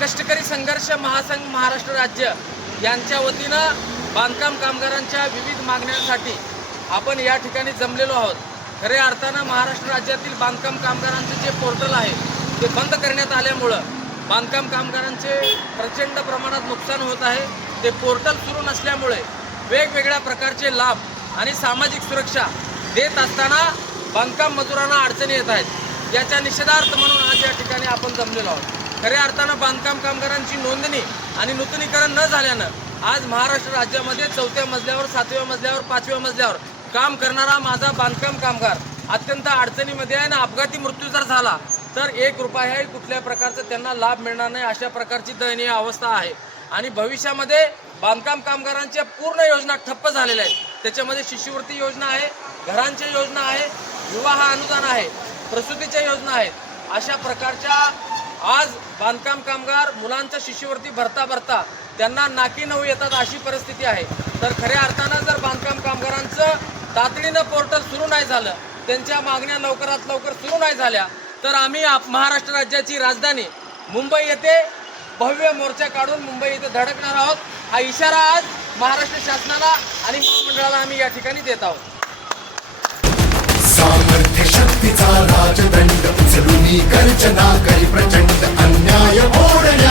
कष्टकरी संघर्ष महासंघ महाराष्ट्र राज्य यांच्या वतीनं बांधकाम कामगारांच्या विविध मागण्यांसाठी आपण या ठिकाणी जमलेलो आहोत। खऱ्या अर्थानं महाराष्ट्र राज्यातील बांधकाम कामगारांचे जे पोर्टल आहे ते बंद करण्यात आल्यामुळं बांधकाम कामगारांचे प्रचंड प्रमाणात नुकसान होत आहे। ते पोर्टल सुरू नसल्यामुळे वेगवेगळ्या प्रकारचे लाभ आणि सामाजिक सुरक्षा देत असताना बांधकाम मजुरांना अडचणी येत आहेत। याच्या निषेधार्थ म्हणून आज या ठिकाणी आपण जमलेलो आहोत। खऱ्या अर्थानं बांधकाम कामगारांची नोंदणी आणि नूतनीकरण न झाल्यानं आज महाराष्ट्र राज्यामध्ये 4थ्या मजल्यावर 7व्या मजल्यावर 5व्या मजल्यावर काम करणारा माझा बांधकाम कामगार अत्यंत अडचणीमध्ये आहे। आणि अपघाती मृत्यू जर झाला तर 1 रुपयाही कुठल्या प्रकारचा त्यांना लाभ मिळणार नाही, अशा प्रकारची दयनीय अवस्था आहे। आणि भविष्यामध्ये बांधकाम कामगारांच्या पूर्ण योजना ठप्प झालेल्या आहेत। त्याच्यामध्ये शिष्यवृत्ती योजना आहे, घरांची योजना आहे, विवाह अनुदान आहे, प्रसूतीच्या योजना आहेत। अशा प्रकारच्या आज बांधकाम कामगार मुलांच्या शिष्यवृत्ती भरता त्यांना नाकी नऊ येतात, अशी परिस्थिती आहे। तर खऱ्या अर्थानं जर बांधकाम कामगारांचं तातडीनं पोर्टल सुरू नाही झालं, त्यांच्या मागण्या लवकरात लवकर सुरू नाही झाल्या तर आम्ही महाराष्ट्र राज्याची राजधानी मुंबई येथे भव्य मोर्चा काढून मुंबई येथे धडकणार आहोत। हा इशारा आज महाराष्ट्र शासनाला आणि महामंडळाला आम्ही या ठिकाणी देत आहोत। सामर्थ्य शक्तीचा राजदंड उचलून गर्जना करी प्रचंड अन्याय